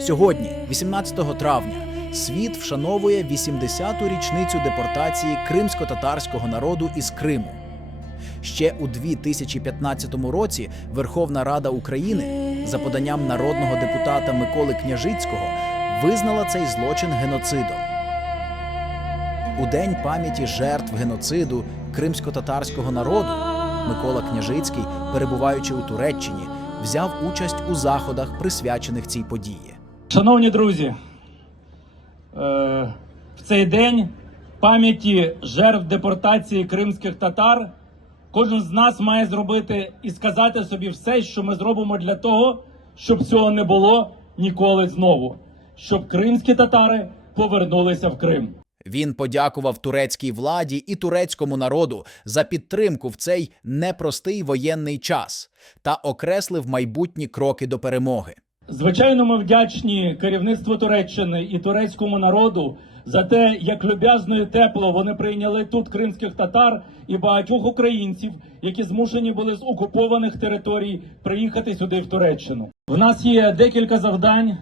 Сьогодні, 18 травня, світ вшановує 80-ту річницю депортації кримсько-татарського народу із Криму. Ще у 2015 році Верховна Рада України за поданням народного депутата Миколи Княжицького визнала цей злочин геноцидом. У день пам'яті жертв геноциду кримсько-татарського народу Микола Княжицький, перебуваючи у Туреччині, взяв участь у заходах, присвячених цій події. Шановні друзі, е, в цей день пам'яті жертв депортації кримських татар кожен з нас має зробити і сказати собі все, що ми зробимо для того, щоб цього не було ніколи знову, щоб кримські татари повернулися в Крим. Він подякував турецькій владі і турецькому народу за підтримку в цей непростий воєнний час та окреслив майбутні кроки до перемоги. Звичайно, ми вдячні керівництву Туреччини і турецькому народу за те, як люб'язно і тепло вони прийняли тут кримських татар і багатьох українців, які змушені були з окупованих територій приїхати сюди в Туреччину. В нас є декілька завдань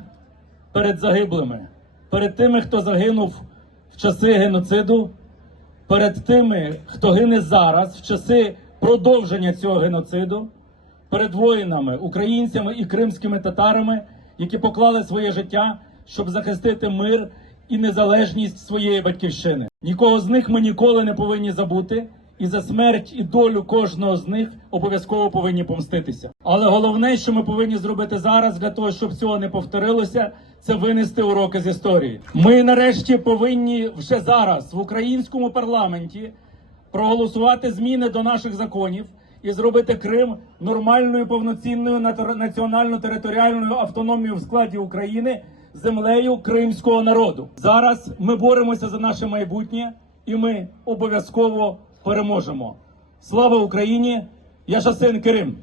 перед загиблими, перед тими, хто загинув в часи геноциду, перед тими, хто гине зараз в часи продовження цього геноциду перед воїнами, українцями і кримськими татарами, які поклали своє життя, щоб захистити мир і незалежність своєї батьківщини. Нікого з них ми ніколи не повинні забути, і за смерть і долю кожного з них обов'язково повинні помститися. Але головне, що ми повинні зробити зараз для того, щоб цього не повторилося, це винести уроки з історії. Ми нарешті повинні вже зараз в українському парламенті проголосувати зміни до наших законів і зробити Крим нормальною повноцінною національно-територіальною автономією в складі України землею кримського народу. Зараз ми боремося за наше майбутнє, і ми обов'язково переможемо. Слава Україні! Я Шасин Керим.